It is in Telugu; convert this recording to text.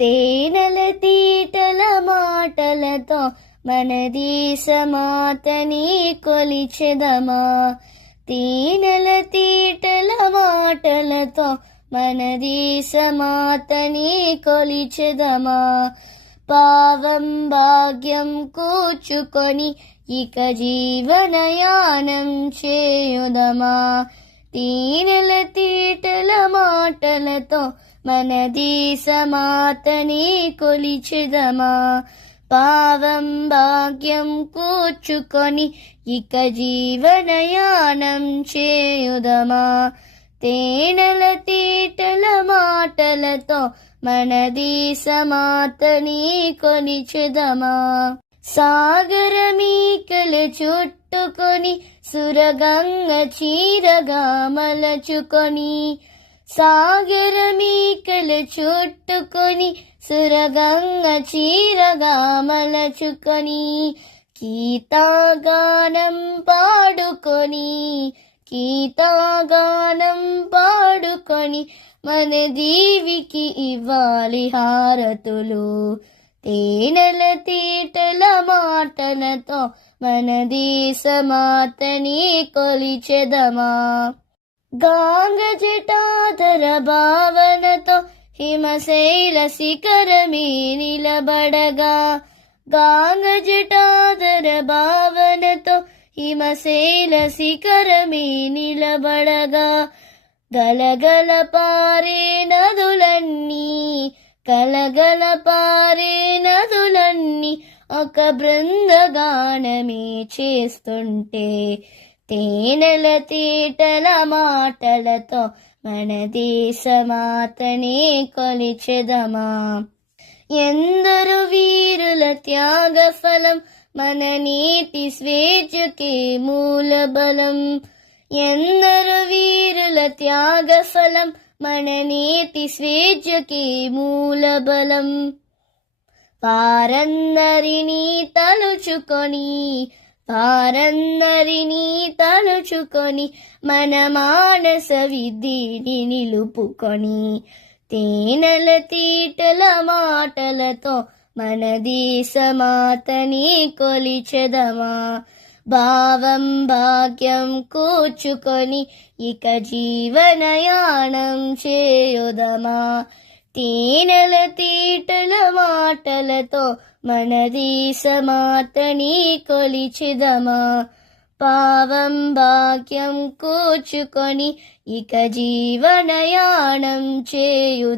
తేనెల తీటల మాటలతో మన దేశమాతని కొలిచెదమా. తేనెల తీటల మాటలతో మన దేశమాతని కొలిచెదమా. పావం భాగ్యం కూర్చుకొని ఇక జీవనయానం చేయుదమా. తేనెల తీటల మాటలతో మన దేశమాతని కొలిచెదమా. పావం భాగ్యం కూర్చుకొని ఇక జీవనయానం చేయుదమా. తేనెల తీటల మాటలతో మన దేశమాతని కొలిచెదమా. సాగరమీకలు చుట్టుకొని సురగంగ చీరగా మలచుకొని. సాగరమీకలు చుట్టుకొని సురగంగ చీరగా మలచుకొని. గీతాగానం పాడుకొని గీతాగానం పాడుకొని మన దేవికి ఇవ్వాలి హారతులు. తేనెల తీటల మాటలతో మన దేశమాతని కొలిచెదమా. గాంగ జటాధర భావనతో హిమశైల శిఖరమే నిలబడగా. గాంగ జటాధర భావనతో హిమశైల శిఖరమే నిలబడగా. గలగల పారే నదులన్నీ కలగల పారే నదులన్నీ ఒక బృందగానమే చేస్తుంటే. తేనెల తీటల మాటలతో మన దేశమాతని కొలిచెదమా. ఎందరు వీరుల త్యాగ ఫలం మన నీటి స్వేచ్ఛకే మూలబలం. ఎందరు వీరుల త్యాగ ఫలం మన నీతి స్వేచ్ఛకి మూలబలం. పారందరినీ తలుచుకొని పారందరినీ తలుచుకొని మన మానస విధిని నిలుపుకొని. తేనెల తీటల మాటలతో మన దేశమాతని కొలిచెదమా. భావం భాగ్యం కూర్చుకొని ఇక జీవనయానం చేయుదమా. తేనెల తీటల మాటలతో మన దేశమాతని కొలిచెదమా. పావం భాగ్యం కూర్చుకొని ఇక జీవనయానం చేయు